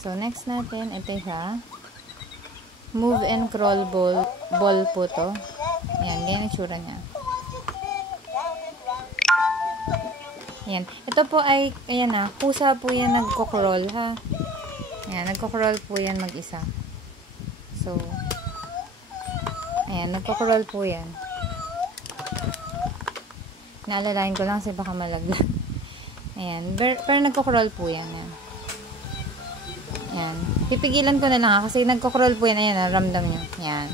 So, next natin, ito siya. Move and crawl ball po to. Ayan, ganyan ang tsura niya. Ayan. Ito po ay, ayan na, pusa po yan nagko-crawl, ha. Ayan, nagko-crawl po yan mag-isa. So, ayan, nagko-crawl po yan. Naalalain ko lang kasi baka malaglag. Ayan, pero nagko-crawl po yan. Ayan. Ayan. Pipigilan ko na lang kasi nagko-crawl po yan. Ayan, ramdam nyo. Ayan.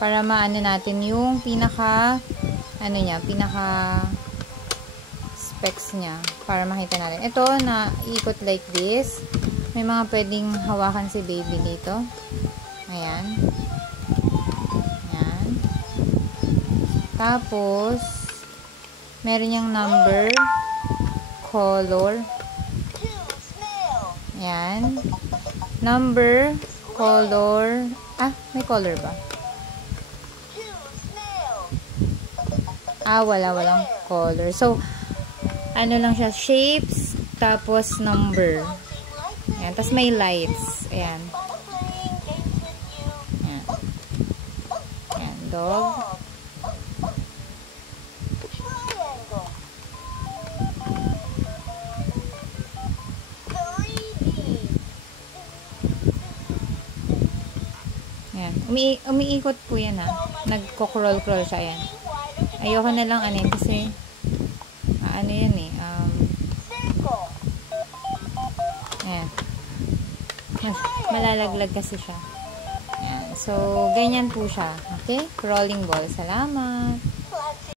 Para maano natin yung pinaka, ano niya, pinaka specs niya para makita natin. Ito na ikot like this. May mga pwedeng hawakan si baby dito. Ayan. Ayan. Tapos meron yung number, color. Ayan. Number, color. Ah, may color ba? Ah, walang color. So, ano lang siya, shapes, tapos number. Ayan, tapos may lights. Ayan. Ayan. Ayan, dog. Ayan. Umiikot po yan, ha. Nagko-crawl-crawl siya, ayan. Ayoko na lang anin kasi ano yan eh, ayan. Malalaglag kasi siya. Ayan. So, ganyan po siya. Okay? Crawling ball. Salamat.